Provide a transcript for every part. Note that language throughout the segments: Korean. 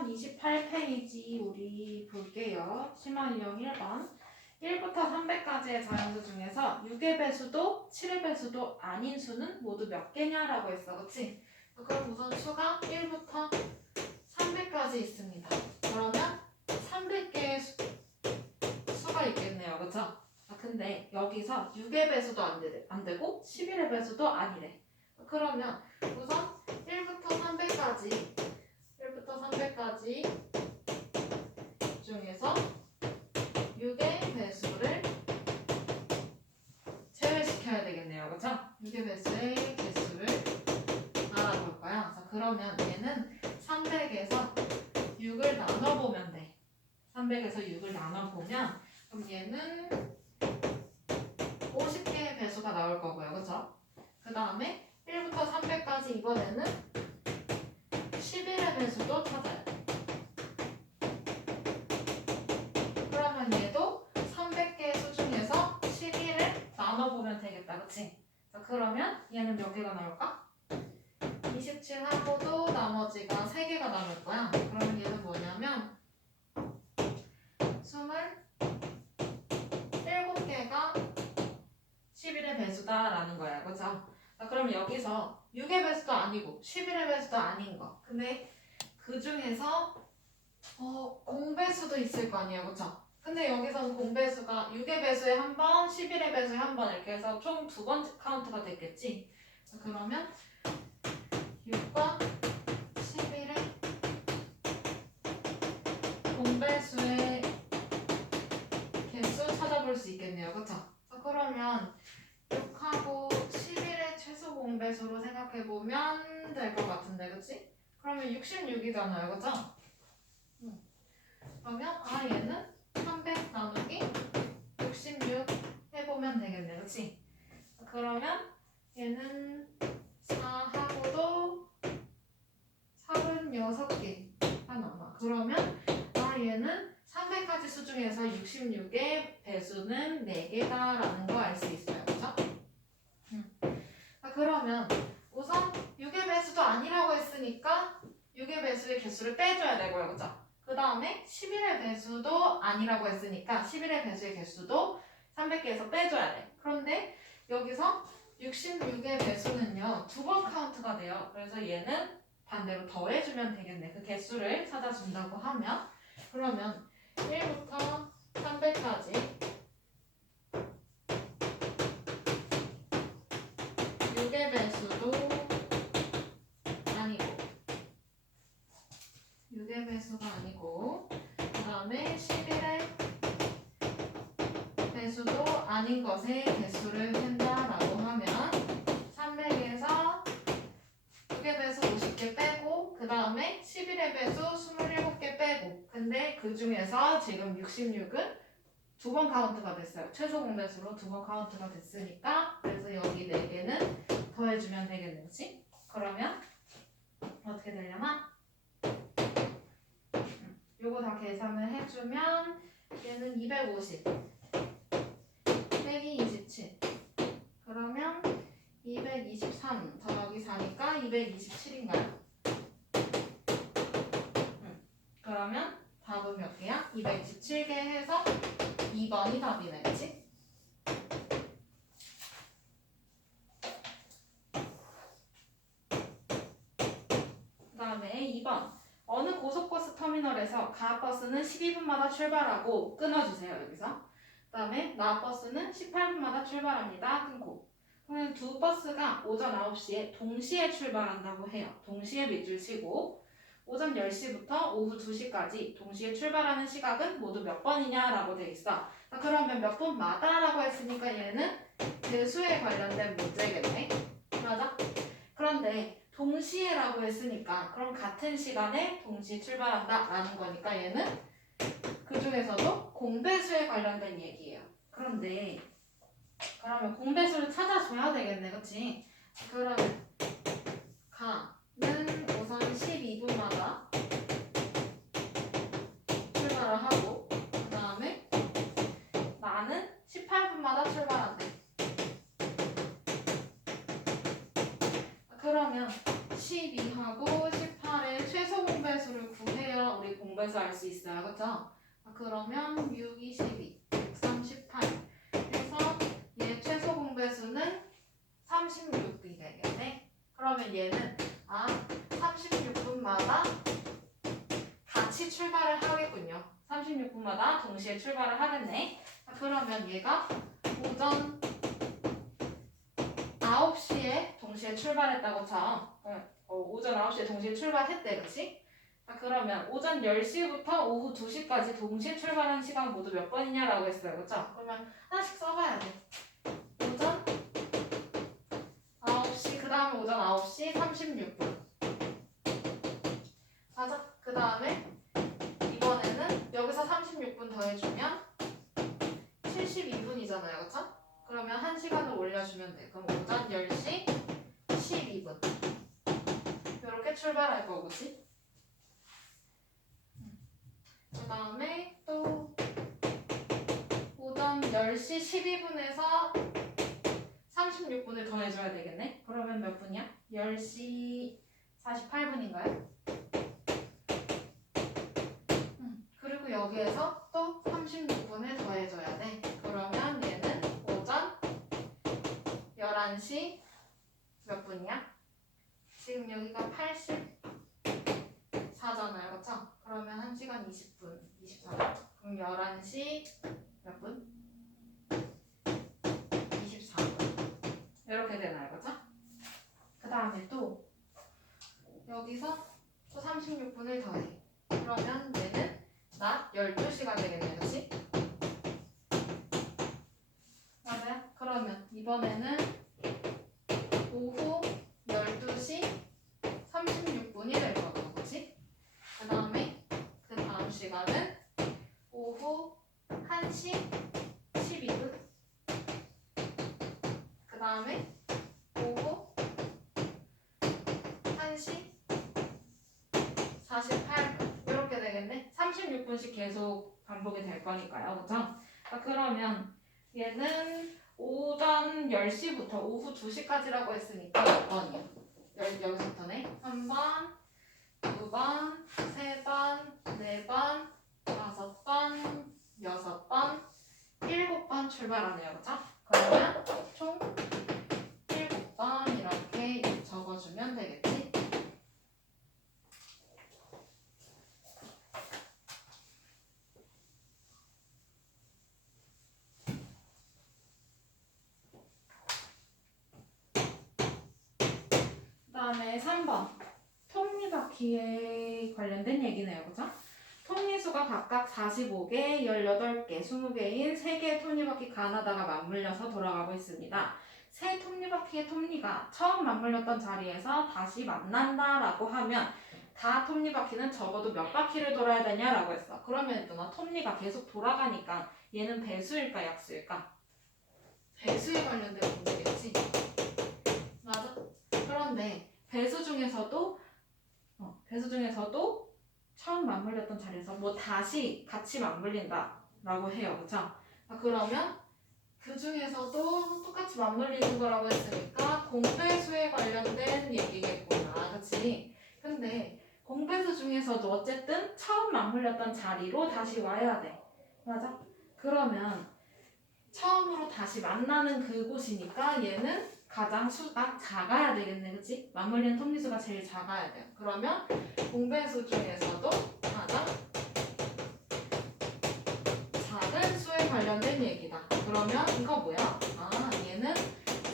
28페이지 우리 볼게요. 심화 유형 1번. 1부터 300까지의 자연수 중에서 6의 배수도 7의 배수도 아닌 수는 모두 몇 개냐라고 했어. 그치? 그럼 우선 수가 1부터 300까지 있습니다. 그러면 300개의 수, 수가 있겠네요. 그쵸? 아, 근데 여기서 6의 배수도 안, 되, 안 되고 11의 배수도 아니래. 그러면 우선 1부터 300까지 1부터 300까지 중에서 6의 배수를 제외시켜야 되겠네요. 그쵸? 6의 배수의 개수를 알아볼 거야. 자, 그러면 얘는 300에서 6을 나눠보면 돼. 300에서 6을 나눠보면 그럼 얘는 개가 나올까? 27하고도 나머지가 3개가 남을 거야. 그러면 얘는 뭐냐면 27개가 11의 배수다라는 거야. 그죠? 자, 그럼 여기서 6의 배수도 아니고 11의 배수도 아닌 거. 근데 그 중에서 어, 공배수도 있을 거 아니에요. 그쵸? 근데 여기서는 공배수가 6의 배수에 한 번, 11의 배수에 한 번 이렇게 해서 총 두 번 카운트가 됐겠지? 자, 그러면 6과 11의 공배수의 개수 찾아볼 수 있겠네요. 자, 그러면 6하고 11의 최소 공배수로 생각해보면 될 것 같은데, 그치? 그러면 66이잖아요, 그쵸? 응. 그러면 아 얘는 300 나누기 66 해보면 되겠네, 그치? 그러면 얘는 4하고도 36개가 남아. 그러면 아 얘는 300가지 수 중에서 66의 배수는 4개다라는 거 알 수 있어요. 그쵸? 음. 자, 그러면 우선 6의 배수도 아니라고 했으니까 6의 배수의 개수를 빼줘야 되고요. 그쵸? 그 다음에 11의 배수도 아니라고 했으니까 11의 배수의 개수도 300개에서 빼줘야 돼. 그런데 여기서 66의 배수는요, 두 번 카운트가 돼요. 그래서 얘는 반대로 더해주면 되겠네. 그 개수를 찾아준다고 하면. 그러면 1부터 300까지 6의 배수도 아니고 6의 배수가 아니고 그 다음에 11의 배수도 아닌 것의 개수를 뺀다라고 하면 300에서 6의 배수 50개 빼고 그 다음에 11의 배수 27개 빼고 근데 그 중에서 지금 66은 두 번 카운트가 됐어요. 최소 공배수로 두 번 카운트가 됐으니까 그래서 여기 4개는 더해주면 그치? 그러면 어떻게 되려나? 음, 요거 다 계산을 해주면 얘는 250 빼기 27 그러면 223 더하기 4니까 227인가요? 음, 그러면 답은 몇 개야? 227개 해서 2번이 답이네, 그치? 그 다음에 2번. 어느 고속버스 터미널에서 가버스는 12분마다 출발하고 끊어주세요, 여기서. 그 다음에 나 버스는 18분마다 출발합니다, 끊고. 그러면 두 버스가 오전 9시에 동시에 출발한다고 해요. 동시에 밑줄 치고. 오전 10시부터 오후 2시까지 동시에 출발하는 시각은 모두 몇 번이냐라고 돼 있어. 자, 그러면 몇 분마다라고 했으니까 얘는 대수에 관련된 문제겠네. 맞아? 그런데 동시에라고 했으니까 그럼 같은 시간에 동시에 출발한다라는 거니까 얘는 그 중에서도 공배수에 관련된 얘기예요. 그런데 그러면 공배수를 찾아줘야 되겠네, 그렇지? 그러면 가는 우선 12분마다 출발을 하고 그 다음에 나는 18분마다 출발한대. 그러면 12하고 18의 최소 공배수를 구해야 우리가 공부해서 알 수 있어요. 아, 그러면 6, 22, 138. 그래서 얘 최소 공배수는 36이 되겠네. 그러면 얘는 아 36분마다 같이 출발을 하겠군요. 36분마다 동시에 출발을 하겠네. 아, 그러면 얘가 오전 9시에 동시에 출발했다고 쳐. 어, 어, 오전 9시에 동시에 출발했대? 자, 그러면 오전 10시부터 오후 2시까지 동시에 출발한 시간 모두 몇 번이냐라고 했어요. 그쵸? 그러면 하나씩 써봐야 돼. 오전 9시, 그 다음에 오전 9시 36분. 맞아. 그 다음에 이번에는 여기서 36분 더해주면 72분이잖아요. 그쵸? 그러면 1시간을 올려주면 돼. 그럼 오전 10시 12분. 이렇게 출발할 거고, 그 48분인가요? 음, 그리고 여기에서 또 36분을 더해줘야 돼. 그러면 얘는 오전 11시 몇 분이야? 지금 여기가 84잖아요. 그쵸? 그러면 1시간 20분, 24분. 그럼 11시 몇 분? 24분. 이렇게 되나요. 그쵸? 그 다음에 또 여기서 또 36분을 더해. 그러면 얘는 낮 12시가 되겠네. 그치? 맞아요? 그러면 이번에는 오후 12시 36분이 될 거고, 그치? 그 다음에 그 다음 시간은 오후 1시 12분. 그 다음에 오후 1시 48분. 이렇게 되겠네. 36분씩 계속 반복이 될 거니까요. 그죠? 자, 그러면 얘는 오전 10시부터 오후 2시까지라고 했으니까 몇 번이야? 여, 여기서부터네. 한 번, 두 번, 세 번, 네 번, 다섯 번, 여섯 번, 일곱 번 출발하네요. 그죠? 그러면 총 일곱 번 이렇게 적어주면 되겠지? 그 다음에 3번 톱니바퀴에 관련된 얘기네요, 그죠? 톱니수가 각각 45개, 18개, 20개인 3개의 톱니바퀴 가나다가 맞물려서 돌아가고 있습니다. 새 톱니바퀴의 톱니가 처음 맞물렸던 자리에서 다시 만난다라고 하면 다 톱니바퀴는 적어도 몇 바퀴를 돌아야 되냐라고 했어. 그러면 누나 톱니가 계속 돌아가니까 얘는 배수일까 약수일까? 배수에 관련된 문제겠지? 맞아. 그런데 배수 중에서도 어, 배수 중에서도 처음 맞물렸던 자리에서 뭐 다시 같이 맞물린다라고 해요, 그렇죠? 그러면 그 중에서도 똑같이 맞물리는 거라고 했으니까 공배수에 관련된 얘기겠구나, 그렇지? 근데 공배수 중에서도 어쨌든 처음 맞물렸던 자리로 다시 와야 돼, 맞아? 그러면 처음으로 다시 만나는 그곳이니까 얘는 가장 수가 작아야 되겠네, 그치? 맞물리는 톱니수가 제일 작아야 돼요. 그러면 공배수 중에서도 가장 작은 수에 관련된 얘기다. 그러면 이거 뭐야? 아, 얘는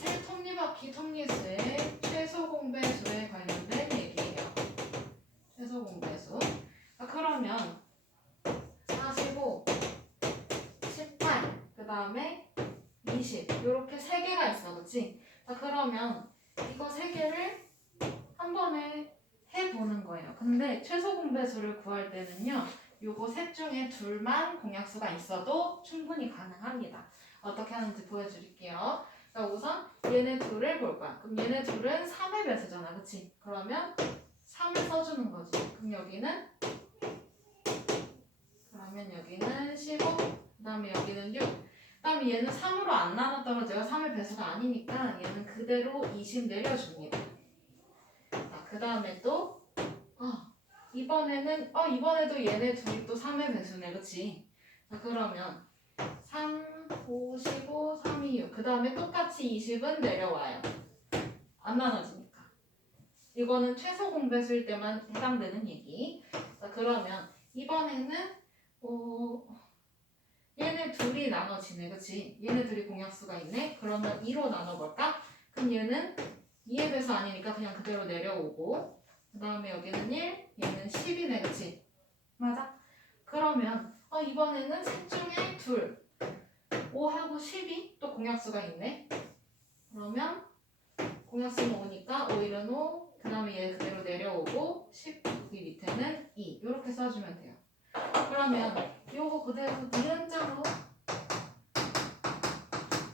새 톱니바퀴 톱니수의 최소 공배수에 관련된 얘기예요. 최소 공배수. 자, 그러면 45, 18, 그 다음에 20 이렇게 세 개가 있어? 자 그러면 이거 세 개를 한 번에 해보는 거예요. 근데 최소 공배수를 구할 때는요, 요거 셋 중에 둘만 공약수가 있어도 충분히 가능합니다. 어떻게 하는지 보여드릴게요. 자 우선 얘네 둘을 볼 거야. 그럼 얘네 둘은 3의 배수잖아, 그치? 그러면 3을 써주는 거지. 그럼 여기는 그러면 여기는 15, 그 다음에 여기는 6. 그다음에 얘는 3으로 안 나눴다면 제가 3의 배수가 아니니까 얘는 그대로 20 내려줍니다. 자, 그 다음에 또 어, 이번에는 어 이번에도 얘네 둘이 또 3의 배수네 그치? 자 그러면 3, 5, 15, 3, 2, 6. 그 다음에 똑같이 20은 내려와요. 안 나눠지니까. 이거는 최소 공배수일 때만 해당되는 얘기. 자, 그러면 이번에는 어, 얘네 둘이 나눠지네, 그치? 얘네 둘이 공약수가 있네. 그러면 2로 나눠볼까? 그럼 얘는 2의 배수 아니니까 그냥 그대로 내려오고 그 다음에 여기는 1, 얘는 10이네, 그치? 맞아? 그러면 어, 이번에는 셋 중에 둘 5하고 10이 또 공약수가 있네. 그러면 공약수는 5니까 5일은 5, 그 다음에 얘 그대로 내려오고 10 여기 밑에는 2 이렇게 써주면 돼요. 그러면 요거 그대로 니은자로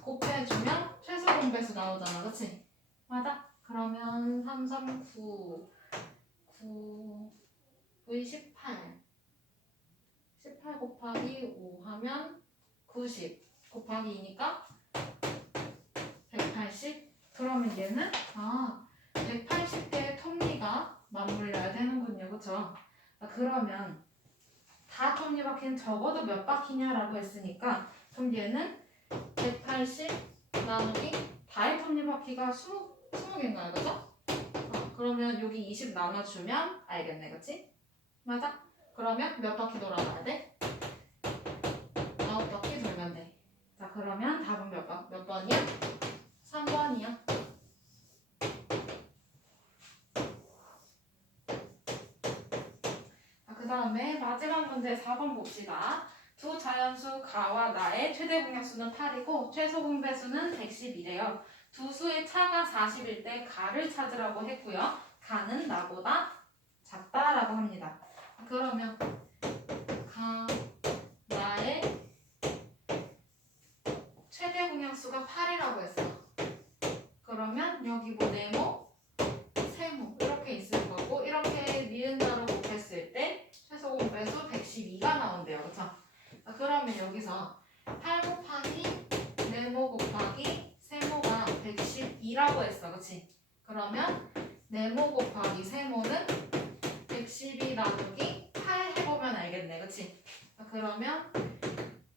곱해주면 최소 공배수 나오잖아, 그치? 맞아? 그러면 3, 3, 9, 9, V 18 18 곱하기 5 하면 90 곱하기 2니까 180 그러면 얘는 아 180개의 톱니가 맞물려야 되는군요 그쵸? 아, 그러면 다 톱니바퀴는 적어도 몇 바퀴냐라고 했으니까 그럼 얘는 180 나누기 다의 톱니바퀴가 20, 20개인가요 그죠? 어, 그러면 여기 20 나눠주면 알겠네 그치? 맞아? 그러면 몇 바퀴 돌아가야 돼? 아홉 바퀴 돌면 돼. 자, 그러면 답은 몇, 번, 몇 번이야? 3번이야. 자, 그 다음에 마지막 문제 4번 봅시다. 두 자연수 가와 나의 최대 공약수는 8이고 최소 공배수는 110이래요. 두 수의 차가 40일 때 가를 찾으라고 했고요. 가는 나보다 작다라고 합니다. 그러면 가 나의 최대 공약수가 8이라고 했어. 그러면 여기 뭐 네모, 세모 이렇게 있을 거고 이렇게 니은자로 곱했을 때 최소 공배수 112가 나온대요. 그쵸? 자, 그러면 여기서 8 곱하기 네모 곱하기 세모가 112라고 했어. 그치? 그러면 네모 곱하기 세모는 112 나누기 8 해보면 알겠네. 그치? 자, 그러면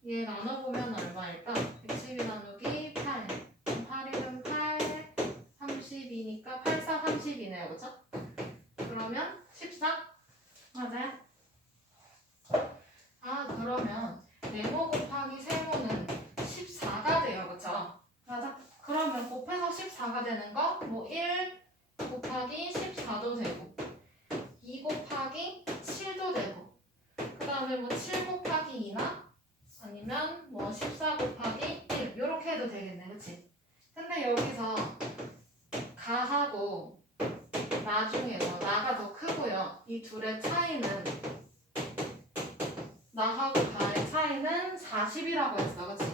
얘 나눠보면 얼마일까? 112 나누기 8. 8이면 8, 30이니까 8, 4, 30이네요. 그쵸? 그러면 14? 맞아요? 아, 그러면 네모 곱하기 세모는 14가 돼요. 그쵸? 맞아? 그러면 곱해서 14가 되는 거, 뭐 1 곱하기 14도 되고, 2 곱하기 7도 되고, 그 다음에 뭐 7 곱하기 2나 아니면 뭐 14 곱하기 1 이렇게 해도 되겠네, 그치? 근데 여기서 가하고 나중에서 나가 더 크고요. 이 둘의 차이는 나하고 가의 차이는 40이라고 했어, 그치?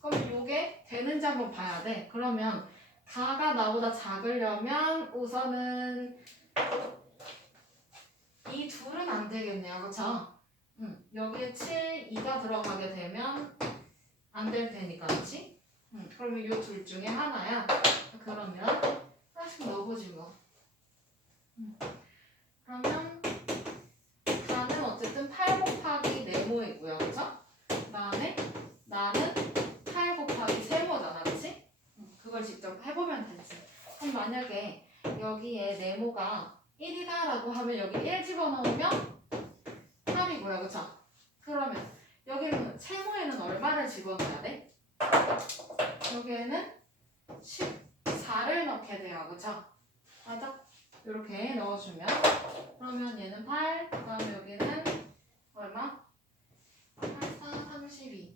그럼 이게 되는지 한번 봐야 돼. 그러면 가가 나보다 작으려면 우선은 이 둘은 안 되겠네요, 그쵸? 응, 여기에 7, 2가 들어가게 되면 안 될 테니까, 그치? 응, 그러면 이 둘 중에 하나야. 그러면 하나씩 넣어보지 뭐. 응. 그러면 가는 어쨌든 8 곱하기 네모이고요, 그쵸? 그 다음에 나는 8 곱하기 세모잖아, 그치? 응, 그걸 직접 해보면 되지. 그럼 만약에 여기에 네모가 1이다라고 하면 여기 1 집어넣으면 8이고요, 그쵸? 그러면 여기는 세모에는 얼마를 집어넣어야 돼? 여기에는 14를 넣게 돼요, 그쵸? 맞아? 이렇게 넣어주면 그러면 얘는 8, 그 다음에 여기는 얼마? 8, 4, 32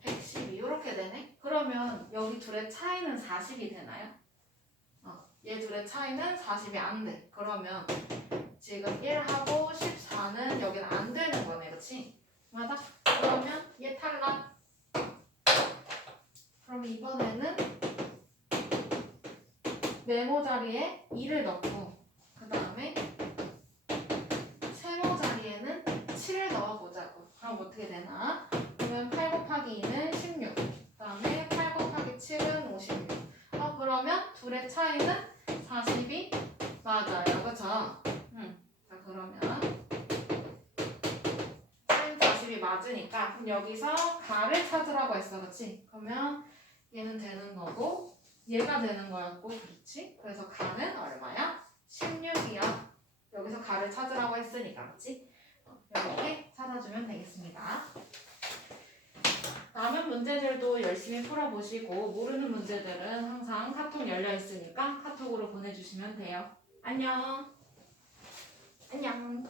112 이렇게 되네? 그러면 여기 둘의 차이는 40이 되나요? 어, 얘 둘의 차이는 40이 안 돼. 그러면 지금 1하고 14는 여기는 안 되는 거네, 그치? 맞아? 그러면 얘 탈락. 그럼 이번에는 네모 자리에 2를 넣고 그 다음에 세모 자리에는 7을 넣어보자고. 그럼 어떻게 되나? 그러면 8 곱하기 2는 16. 그 다음에 그러면 둘의 차이는 40이 맞아요. 그쵸? 응. 자, 그러면 sin 40이 맞으니까 그럼 여기서 가를 찾으라고 했어 그렇지? 그러면 얘는 되는 거고 얘가 되는 거였고 그렇지? 그래서 가는 얼마야? 16이야 여기서 가를 찾으라고 했으니까? 어, 이렇게 찾아주면 되겠습니다 남은 문제들도 열심히 풀어보시고 모르는 문제들은 항상 카톡 열려 있으니까 카톡으로 보내주시면 돼요. 안녕. 안녕